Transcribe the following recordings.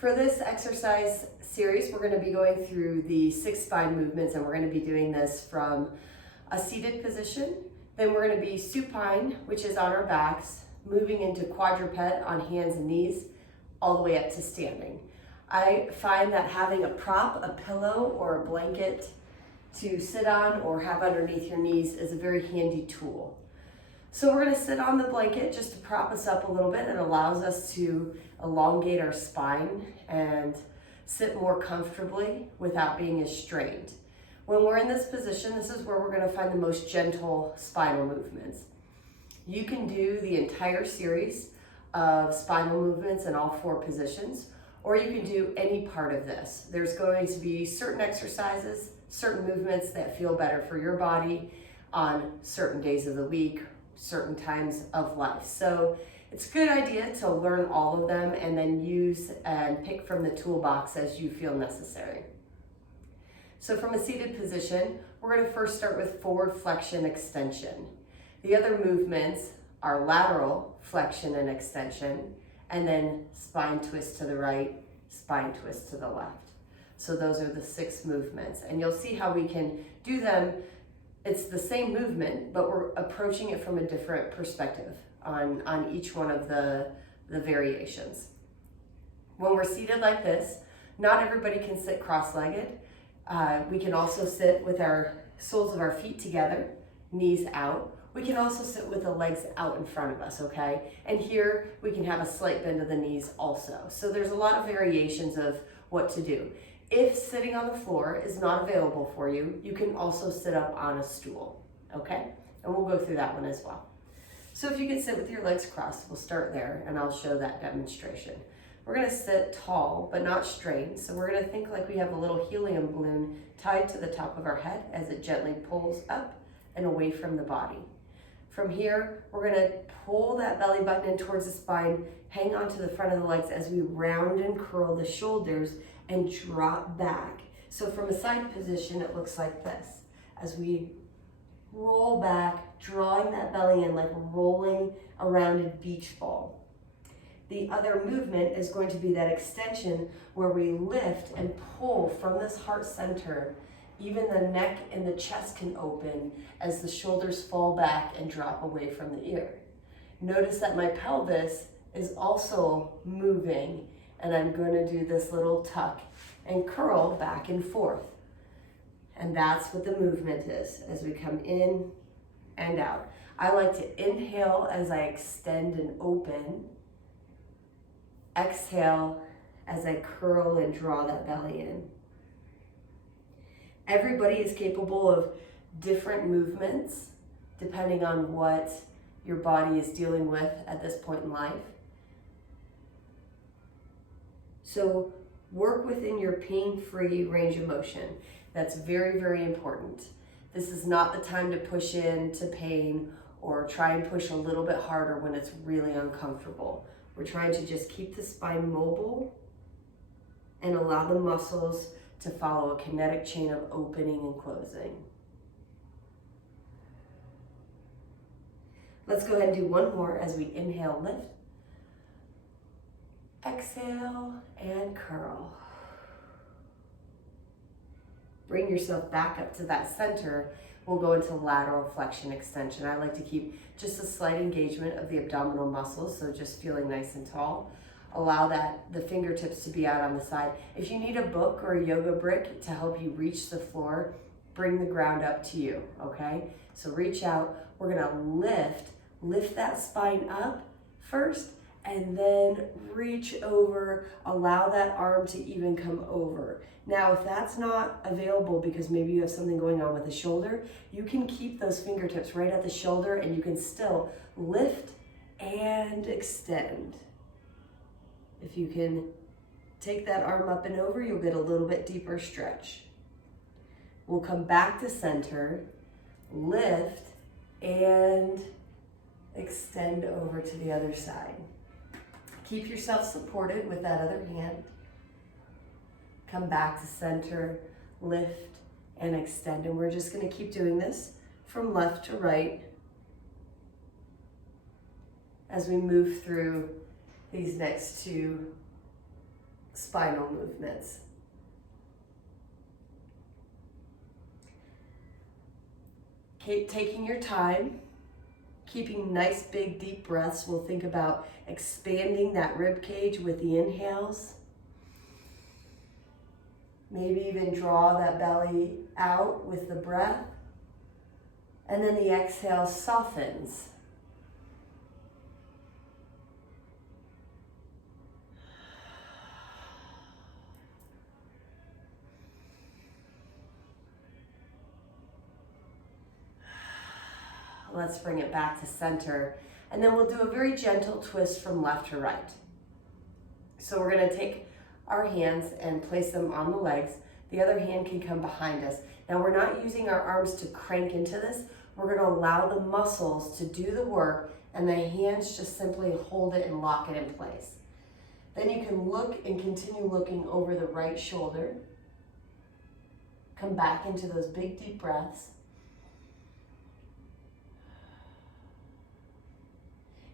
For this exercise series, we're going to be going through the 6 spine movements, and we're going to be doing this from a seated position. Then we're going to be supine, which is on our backs, moving into quadruped on hands and knees, all the way up to standing. I find that having a prop, a pillow, or a blanket to sit on or have underneath your knees is a very handy tool. So we're going to sit on the blanket just to prop us up a little bit. It allows us to elongate our spine and sit more comfortably without being as strained. When we're in this position, this is where we're going to find the most gentle spinal movements. You can do the entire series of spinal movements in all 4 positions, or you can do any part of this. There's going to be certain exercises, certain movements that feel better for your body on certain days of the week, certain times of life. So it's a good idea to learn all of them and then use and pick from the toolbox as you feel necessary. So from a seated position, we're going to first start with forward flexion extension. The other movements are lateral flexion and extension, and then spine twist to the right, spine twist to the left. So those are the 6 movements, and you'll see how we can do them. It's the same movement, but we're approaching it from a different perspective on each one of the variations. When we're seated like this, not everybody can sit cross-legged. We can also sit with our soles of our feet together, knees out. We can also sit with the legs out in front of us, okay? And here we can have a slight bend of the knees also. So there's a lot of variations of what to do. If sitting on the floor is not available for you, you can also sit up on a stool, okay? And we'll go through that one as well. So if you can sit with your legs crossed, we'll start there and I'll show that demonstration. We're gonna sit tall, but not straight. So we're gonna think like we have a little helium balloon tied to the top of our head as it gently pulls up and away from the body. From here, we're gonna pull that belly button in towards the spine, hang onto the front of the legs as we round and curl the shoulders and drop back. So from a side position, it looks like this. As we roll back, drawing that belly in like rolling a rounded beach ball. The other movement is going to be that extension where we lift and pull from this heart center. Even the neck and the chest can open as the shoulders fall back and drop away from the ear. Notice that my pelvis is also moving, and I'm going to do this little tuck and curl back and forth. And that's what the movement is as we come in and out. I like to inhale as I extend and open. Exhale as I curl and draw that belly in. Everybody is capable of different movements depending on what your body is dealing with at this point in life. So work within your pain-free range of motion. That's very, very important. This is not the time to push into pain or try and push a little bit harder when it's really uncomfortable. We're trying to just keep the spine mobile and allow the muscles to follow a kinetic chain of opening and closing. Let's go ahead and do one more as we inhale, lift. Exhale and curl. Bring yourself back up to that center. We'll go into lateral flexion extension. I like to keep just a slight engagement of the abdominal muscles, so just feeling nice and tall. Allow the fingertips to be out on the side. If you need a book or a yoga brick to help you reach the floor, bring the ground up to you, okay? So reach out. We're gonna lift that spine up first, and then reach over, allow that arm to even come over. Now, if that's not available because maybe you have something going on with the shoulder, you can keep those fingertips right at the shoulder and you can still lift and extend. If you can take that arm up and over, you'll get a little bit deeper stretch. We'll come back to center, lift, and extend over to the other side. Keep yourself supported with that other hand. Come back to center, lift, and extend. And we're just going to keep doing this from left to right as we move through these next 2 spinal movements. Keep taking your time, keeping nice big deep breaths. We'll think about expanding that rib cage with the inhales. Maybe even draw that belly out with the breath. And then the exhale softens. Let's bring it back to center. And then we'll do a very gentle twist from left to right. So we're going to take our hands and place them on the legs. The other hand can come behind us. Now we're not using our arms to crank into this. We're going to allow the muscles to do the work and the hands just simply hold it and lock it in place. Then you can look and continue looking over the right shoulder. Come back into those big deep breaths.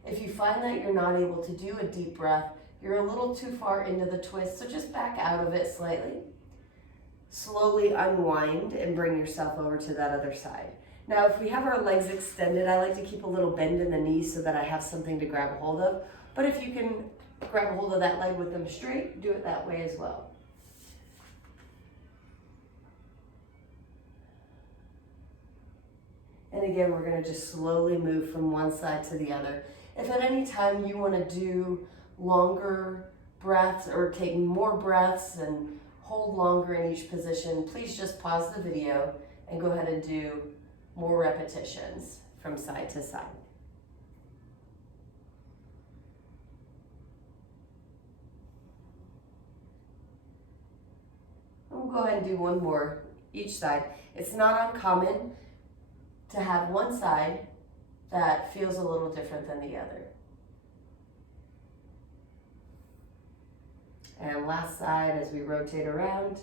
If you find that you're not able to do a deep breath, you're a little too far into the twist, so just back out of it slightly. Slowly unwind and bring yourself over to that other side. Now, if we have our legs extended, I like to keep a little bend in the knees so that I have something to grab a hold of. But if you can grab a hold of that leg with them straight, do it that way as well. And again, we're going to just slowly move from one side to the other. If at any time you want to do longer breaths or take more breaths and hold longer in each position, please just pause the video and go ahead and do more repetitions from side to side. And we'll go ahead and do one more each side. It's not uncommon to have one side that feels a little different than the other. And last side as we rotate around.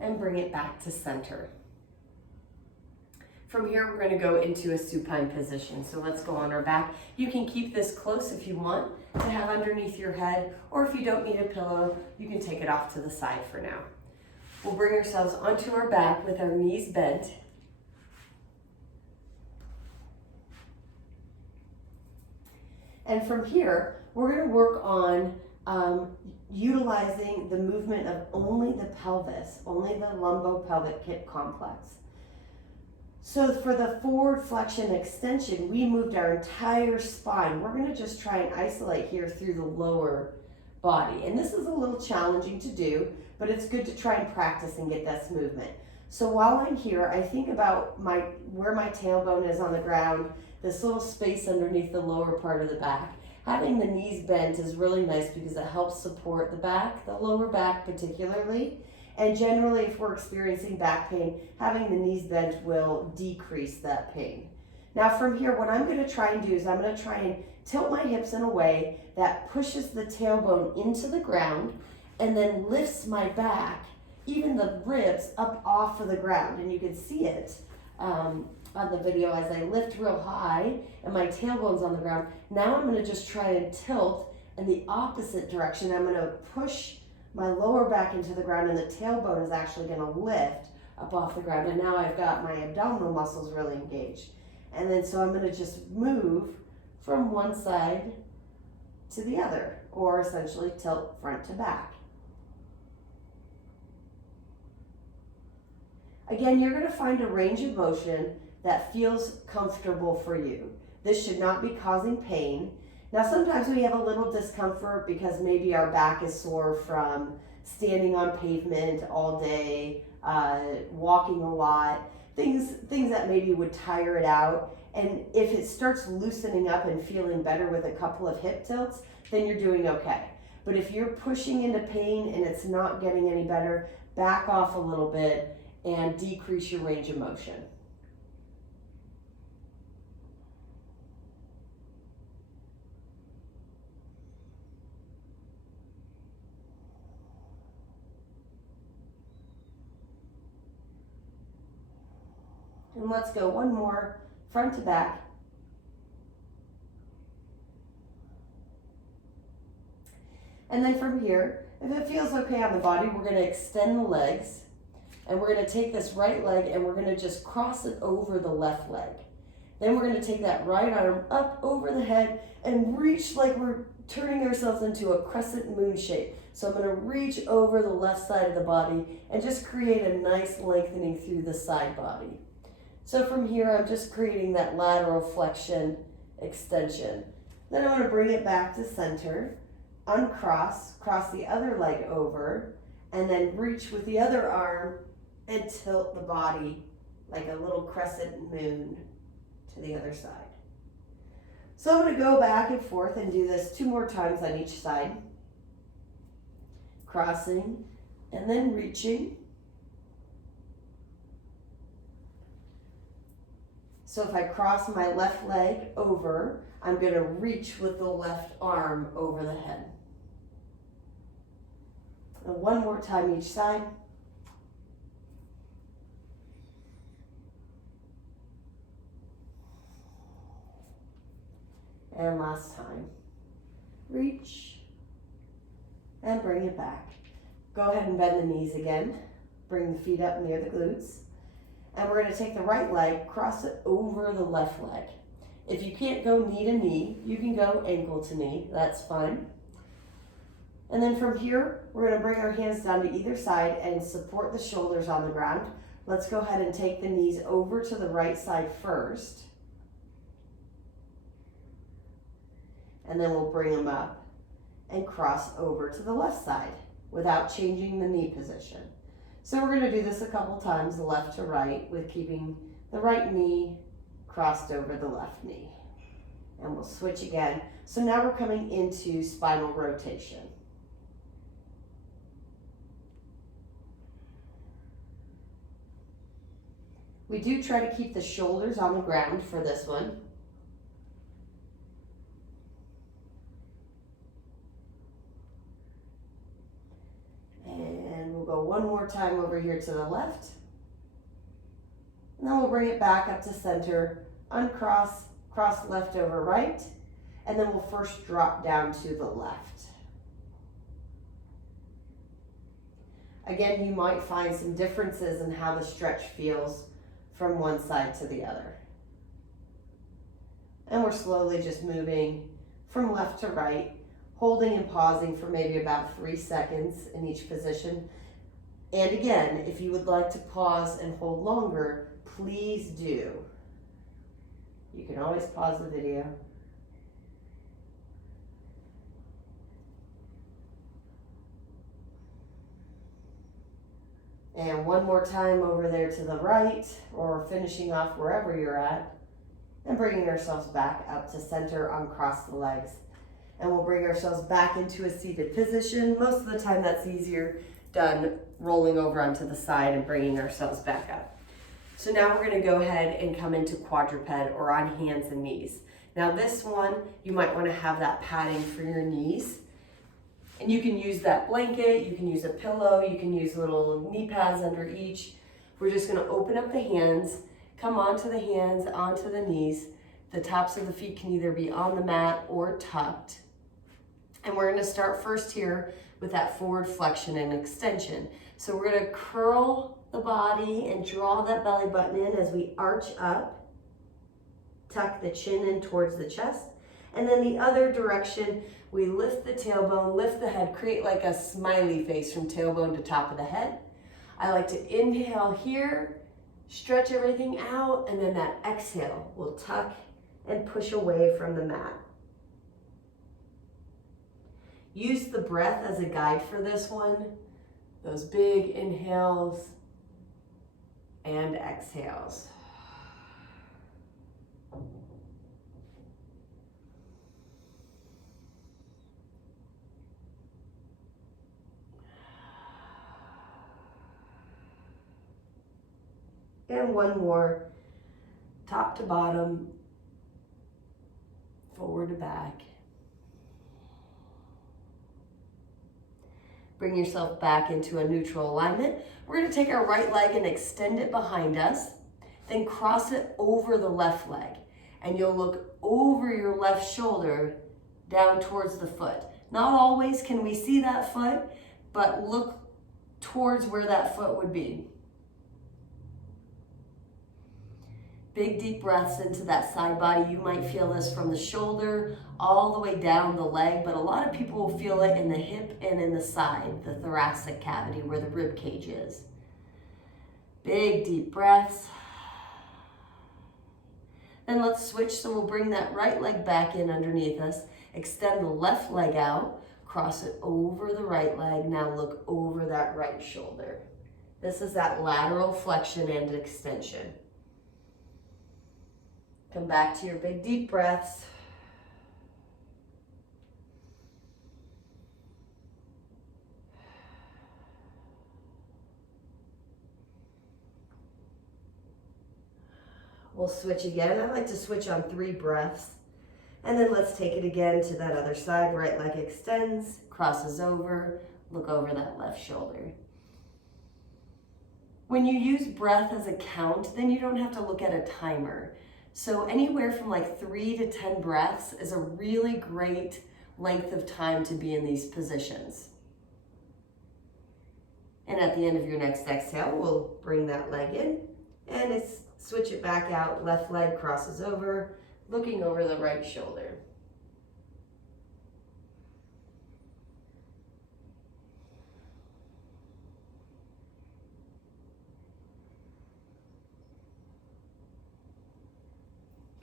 And bring it back to center. From here, we're going to go into a supine position. So let's go on our back. You can keep this close if you want to have underneath your head, or if you don't need a pillow, you can take it off to the side for now. We'll bring ourselves onto our back with our knees bent. And from here, we're going to work on utilizing the movement of only the pelvis, only the lumbopelvic hip complex. So for the forward flexion extension, we moved our entire spine. We're going to just try and isolate here through the lower body. And this is a little challenging to do, but it's good to try and practice and get this movement. So while I'm here, I think about where my tailbone is on the ground, this little space underneath the lower part of the back. Having the knees bent is really nice because it helps support the back, the lower back particularly. And generally, if we're experiencing back pain, having the knees bent will decrease that pain. Now from here, what I'm going to try and do is I'm going to try and tilt my hips in a way that pushes the tailbone into the ground and then lifts my back, even the ribs, up off of the ground. And you can see it on the video as I lift real high and my tailbone's on the ground. Now I'm going to just try and tilt in the opposite direction. I'm going to push my lower back into the ground and the tailbone is actually going to lift up off the ground. And now I've got my abdominal muscles really engaged. And then so I'm going to just move from one side to the other, or essentially tilt front to back. Again, you're going to find a range of motion that feels comfortable for you. This should not be causing pain. Now, sometimes we have a little discomfort because maybe our back is sore from standing on pavement all day, walking a lot, things that maybe would tire it out. And if it starts loosening up and feeling better with a couple of hip tilts, then you're doing okay. But if you're pushing into pain and it's not getting any better, back off a little bit and decrease your range of motion. And let's go one more, front to back. And then from here, if it feels okay on the body, we're gonna extend the legs, and we're gonna take this right leg and we're gonna just cross it over the left leg. Then we're gonna take that right arm up over the head and reach like we're turning ourselves into a crescent moon shape. So I'm gonna reach over the left side of the body and just create a nice lengthening through the side body. So from here, I'm just creating that lateral flexion extension. Then I'm gonna bring it back to center, uncross, cross the other leg over, and then reach with the other arm and tilt the body like a little crescent moon to the other side. So I'm gonna go back and forth and do this 2 more times on each side. Crossing and then reaching. So if I cross my left leg over, I'm gonna reach with the left arm over the head. And 1 more time each side. And last time. Reach and bring it back. Go ahead and bend the knees again. Bring the feet up near the glutes. And we're gonna take the right leg, cross it over the left leg. If you can't go knee to knee, you can go ankle to knee, that's fine. And then from here, we're gonna bring our hands down to either side and support the shoulders on the ground. Let's go ahead and take the knees over to the right side first. And then we'll bring them up and cross over to the left side without changing the knee position. So we're gonna do this a couple times, left to right, with keeping the right knee crossed over the left knee. And we'll switch again. So now we're coming into spinal rotation. We do try to keep the shoulders on the ground for this one. And we'll go 1 more time over here to the left. And then we'll bring it back up to center, uncross, cross left over right, and then we'll first drop down to the left. Again, you might find some differences in how the stretch feels from one side to the other. And we're slowly just moving from left to right, holding and pausing for maybe about 3 seconds in each position. And again, if you would like to pause and hold longer, please do. You can always pause the video. And 1 more time over there to the right, or finishing off wherever you're at, and bringing ourselves back up to center, uncross the legs. And we'll bring ourselves back into a seated position. Most of the time that's easier done rolling over onto the side and bringing ourselves back up. So now we're gonna go ahead and come into quadruped or on hands and knees. Now this one, you might wanna have that padding for your knees. And you can use that blanket, you can use a pillow, you can use little knee pads under each. We're just gonna open up the hands, come onto the hands, onto the knees. The tops of the feet can either be on the mat or tucked. And we're gonna start first here with that forward flexion and extension. So we're gonna curl the body and draw that belly button in as we arch up, tuck the chin in towards the chest. And then the other direction, we lift the tailbone, lift the head, create like a smiley face from tailbone to top of the head. I like to inhale here, stretch everything out, and then that exhale will tuck and push away from the mat. Use the breath as a guide for this one. Those big inhales and exhales. And 1 more, top to bottom, forward to back. Bring yourself back into a neutral alignment. We're gonna take our right leg and extend it behind us, then cross it over the left leg. And you'll look over your left shoulder down towards the foot. Not always can we see that foot, but look towards where that foot would be. Big deep breaths into that side body. You might feel this from the shoulder all the way down the leg, but a lot of people will feel it in the hip and in the side, the thoracic cavity where the rib cage is. Big deep breaths. Then let's switch, so we'll bring that right leg back in underneath us. Extend the left leg out, cross it over the right leg. Now look over that right shoulder. This is that lateral flexion and extension. Come back to your big deep breaths. We'll switch again. I like to switch on 3 breaths. And then let's take it again to that other side. Right leg extends, crosses over, look over that left shoulder. When you use breath as a count, then you don't have to look at a timer. So anywhere from like 3 to 10 breaths is a really great length of time to be in these positions. And at the end of your next exhale, we'll bring that leg in and switch it back out. Left leg crosses over, looking over the right shoulder.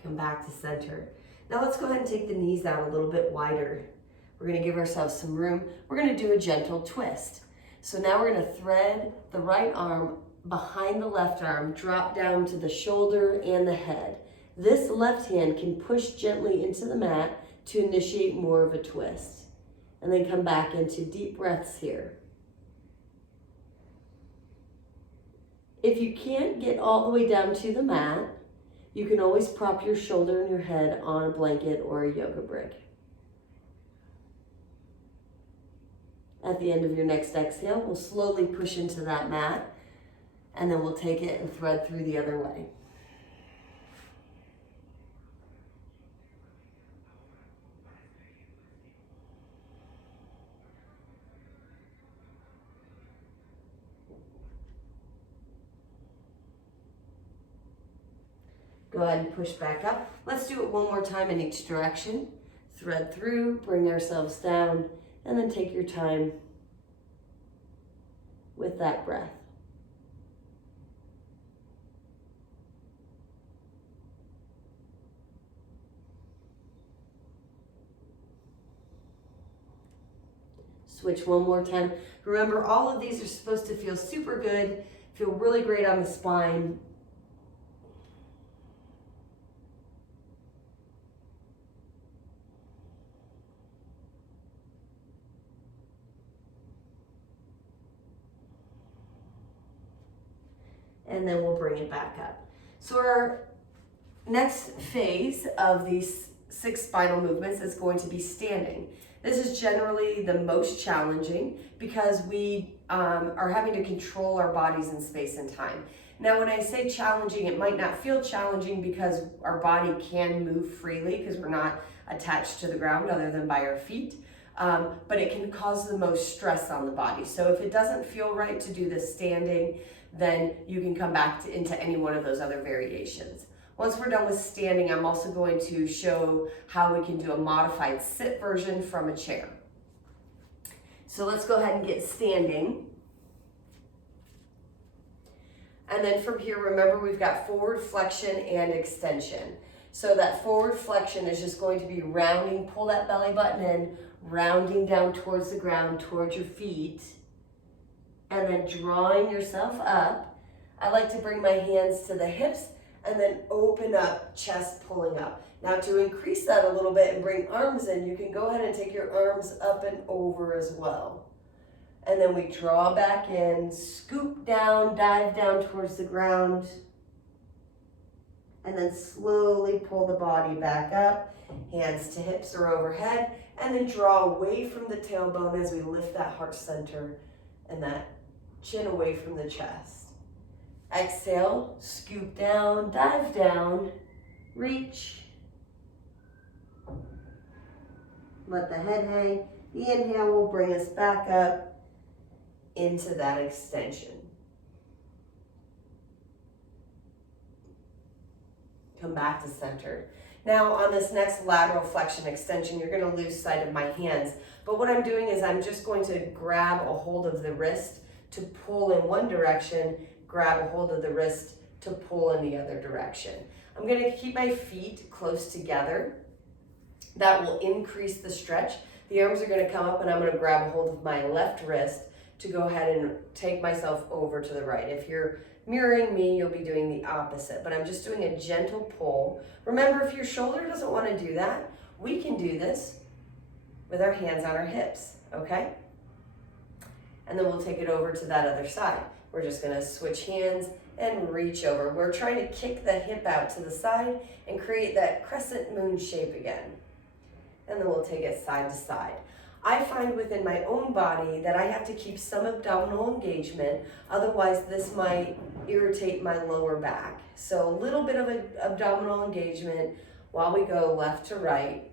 Come back to center. Now let's go ahead and take the knees out a little bit wider. We're going to give ourselves some room. We're going to do a gentle twist. So now we're going to thread the right arm behind the left arm, drop down to the shoulder and the head. This left hand can push gently into the mat to initiate more of a twist. And then come back into deep breaths here. If you can't get all the way down to the mat, you can always prop your shoulder and your head on a blanket or a yoga brick. At the end of your next exhale, we'll slowly push into that mat, and then we'll take it and thread through the other way. Go ahead and push back up. Let's do it one more time in each direction. Thread through, bring ourselves down, and then take your time with that breath. Switch one more time. Remember, all of these are supposed to feel super good, feel really great on the spine. And then we'll bring it back up. So our next phase of these 6 spinal movements is going to be standing. This is generally the most challenging because we are having to control our bodies in space and time. Now, when I say challenging, it might not feel challenging because our body can move freely because we're not attached to the ground other than by our feet. But it can cause the most stress on the body. So if it doesn't feel right to do this standing, then you can come back into any one of those other variations. Once we're done with standing, I'm also going to show how we can do a modified sit version from a chair. So let's go ahead and get standing. And then from here, remember we've got forward flexion and extension. So that forward flexion is just going to be rounding, pull that belly button in, rounding down towards the ground, towards your feet, and then drawing yourself up. I like to bring my hands to the hips and then open up, chest pulling up. Now to increase that a little bit and bring arms in, you can go ahead and take your arms up and over as well. And then we draw back in, scoop down, dive down towards the ground, and then slowly pull the body back up, hands to hips or overhead, and then draw away from the tailbone as we lift that heart center and that chin away from the chest. Exhale, scoop down, dive down, reach. Let the head hang, The inhale will bring us back up into that extension. Come back to center. Now on this next lateral flexion extension, you're going to lose sight of my hands. But what I'm doing is I'm just going to grab a hold of the wrist to pull in one direction, grab a hold of the wrist to pull in the other direction. I'm going to keep my feet close together. That will increase the stretch. The arms are going to come up and I'm going to grab a hold of my left wrist to go ahead and take myself over to the right. If you're mirroring me, you'll be doing the opposite, but I'm just doing a gentle pull. Remember, if your shoulder doesn't want to do that, we can do this with our hands on our hips, okay? And then we'll take it over to that other side. We're just going to switch hands and reach over. We're trying to kick the hip out to the side and create that crescent moon shape again. And then we'll take it side to side. I find within my own body that I have to keep some abdominal engagement, otherwise this might irritate my lower back. So a little bit of an abdominal engagement while we go left to right,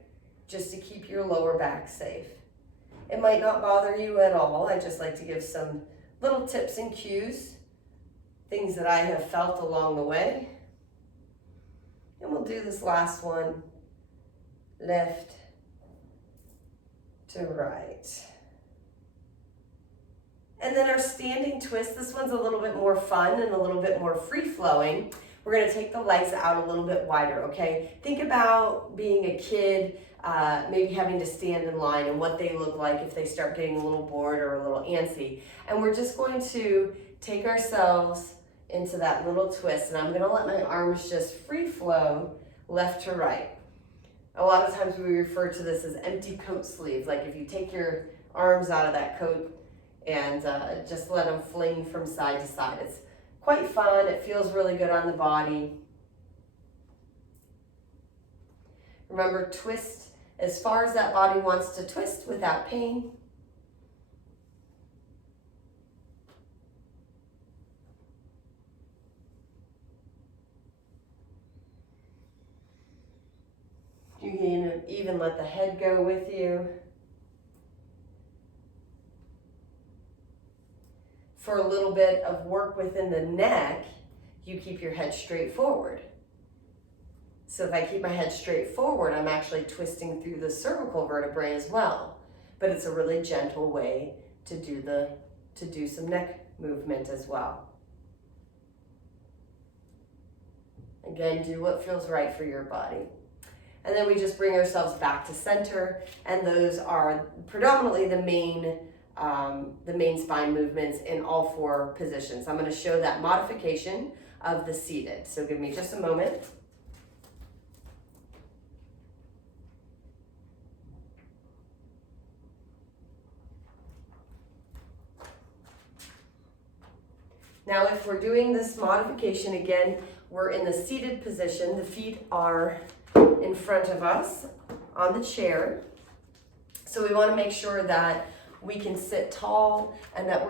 just to keep your lower back safe. It might not bother you at all. I just like to give some little tips and cues, things that I have felt along the way. And we'll do this last one, left to right. And then our standing twist, this one's a little bit more fun and a little bit more free-flowing. We're gonna take the legs out a little bit wider, okay? Think about being a kid, maybe having to stand in line and what they look like if they start getting a little bored or a little antsy. And we're just going to take ourselves into that little twist, and I'm gonna let my arms just free flow left to right. A lot of times we refer to this as empty coat sleeve, like if you take your arms out of that coat and just let them fling from side to side. It's quite fun, it feels really good on the body. Remember, twist as far as that body wants to twist without pain. You can even let the head go with you. For a little bit of work within the neck, you keep your head straight forward. So if I keep my head straight forward, I'm actually twisting through the cervical vertebrae as well. But it's a really gentle way to do some neck movement as well. Again, do what feels right for your body. And then we just bring ourselves back to center, and those are predominantly the main spine movements in all four positions. I'm going to show that modification of the seated. So give me just a moment. Now, if we're doing this modification again, we're in the seated position. The feet are in front of us on the chair. So we want to make sure that we can sit tall and that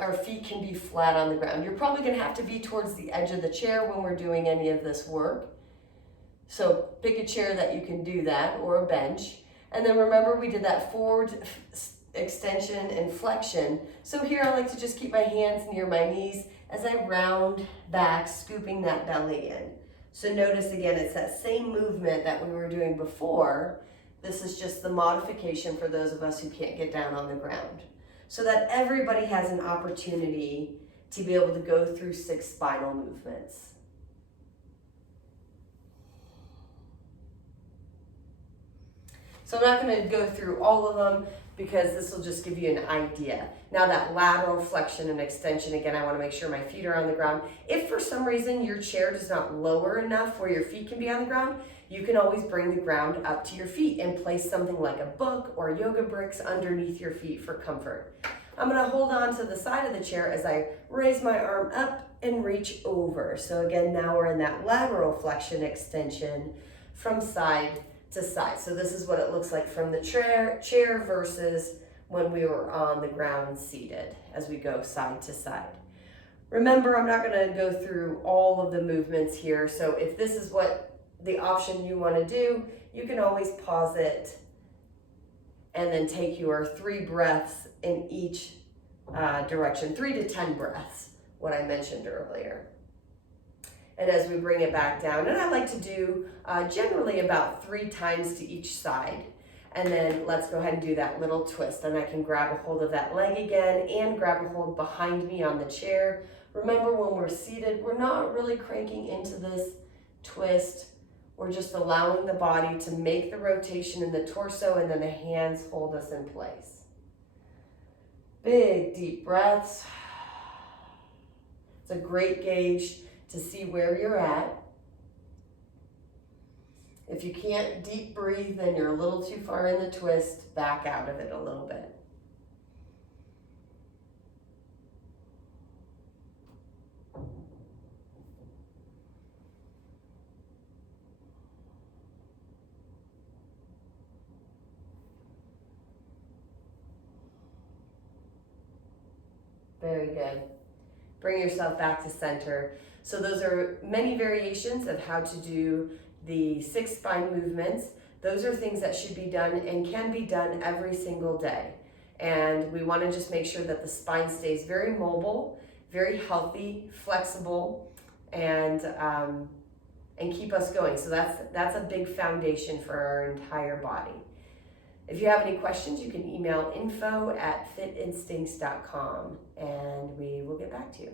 our feet can be flat on the ground. You're probably going to have to be towards the edge of the chair when we're doing any of this work. So pick a chair that you can do that, or a bench. And then remember, we did that forward extension and flexion. So here I like to just keep my hands near my knees as I round back, scooping that belly in. So notice again, it's that same movement that we were doing before. This is just the modification for those of us who can't get down on the ground, so that everybody has an opportunity to be able to go through 6 spinal movements. So I'm not going to go through all of them because this will just give you an idea. Now that lateral flexion and extension, again, I want to make sure my feet are on the ground. If for some reason your chair does not lower enough where your feet can be on the ground, you can always bring the ground up to your feet and place something like a book or yoga bricks underneath your feet for comfort. I'm going to hold on to the side of the chair as I raise my arm up and reach over. So again, now we're in that lateral flexion extension from side to side. So this is what it looks like from the chair versus when we were on the ground seated as we go side to side. Remember, I'm not going to go through all of the movements here. So if this is what the option you want to do, you can always pause it and then take your 3 breaths in each direction, 3 to 10 breaths, what I mentioned earlier. And as we bring it back down, and I like to do generally about 3 times to each side. And then let's go ahead and do that little twist. And I can grab a hold of that leg again and grab a hold behind me on the chair. Remember, when we're seated, we're not really cranking into this twist. We're just allowing the body to make the rotation in the torso, and then the hands hold us in place. Big, deep breaths. It's a great gauge to see where you're at. If you can't deep breathe, then you're a little too far in the twist, back out of it a little bit. Very good. Bring yourself back to center. So those are many variations of how to do the 6 spine movements. Those are things that should be done and can be done every single day. And we want to just make sure that the spine stays very mobile, very healthy, flexible, and keep us going. So that's a big foundation for our entire body. If you have any questions, you can email info@fitinstincts.com and we will get back to you.